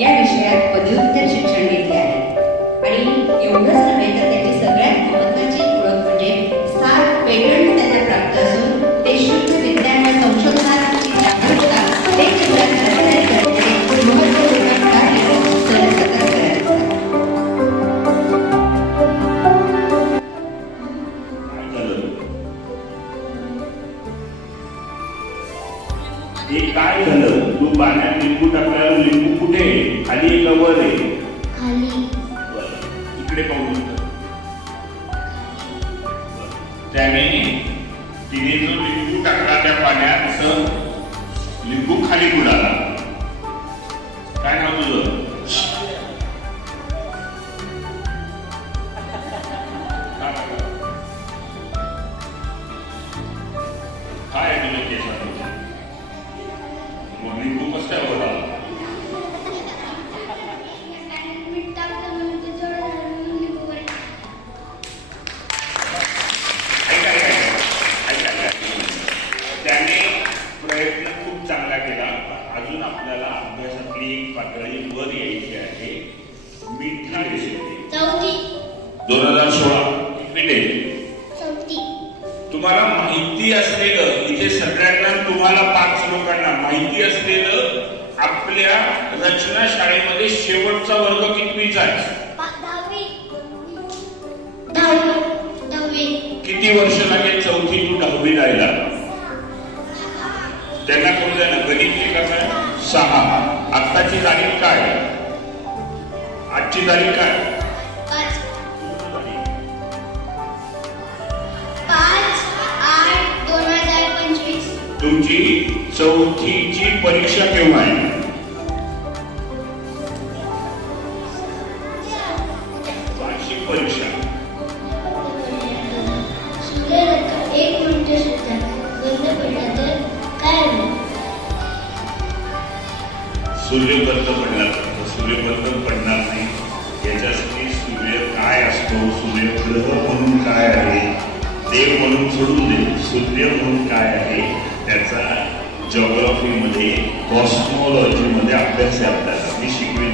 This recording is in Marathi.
या विषयात पदव्युत्तर शिक्षण घेतले आहे आणि एवढंच नव्हे तर त्याची सगळ्यात महत्त्वाची ओळख म्हणजे 7 पेटंट त्यांना प्राप्त असून ते शुद्ध विज्ञान व संशोधनाची जागरूकता ते केंद्रात करणारे महत्त्वपूर्ण कार्य सतत करत असतात. काय झालं? तू पाण्यात लिंबू टाकल्यावर लिंबू कुठे? खाली का वर आहे? खाली. इकडे पाहू. त्याने तिने जो लिंबू टाकला त्या पाण्यात लिंबू खाली बुडाला. काय नाव तुझं? काय तुझं केस? लिंबू कसं काय बुडाला? त्याने प्रयत्न खूप चांगला केला. अजून आपल्याला अभ्यासातली एक पातळी वर यायची आहे. मिठा रेसिपी 2016 तुम्हाला माहिती असलेलं, इथे सगळ्यांना तुम्हाला 5 लोकांना माहिती असलेलं आपल्या रचना शाळेमध्ये शेवटचा वर्ग कितवीचा आहे? 10वी. किती वर्ष लागेल 4थी टू 10वी जायला? त्यांना करू द्या ना. गणित काय? 6. आत्ताची तारीख काय? आजची तारीख काय? 5/8/2025. तुमची 4थीची परीक्षा केव्हा आहे? वार्षिक परीक्षा. एक मिनिट सुद्धा बंद पडला तर काय होईल? सूर्य बंद पडला तर सूर्य बंद पडणार नाही. याच्यासाठी सूर्य काय असतो, सूर्यग्रह म्हणून काय आहे, देव म्हणून सोडून दे, सूर्य म्हणून काय आहे त्याचा जॉग्राफीमध्ये कॉस्मॉलॉजीमध्ये अभ्यास आहे आपल्याला. मी शिकवेन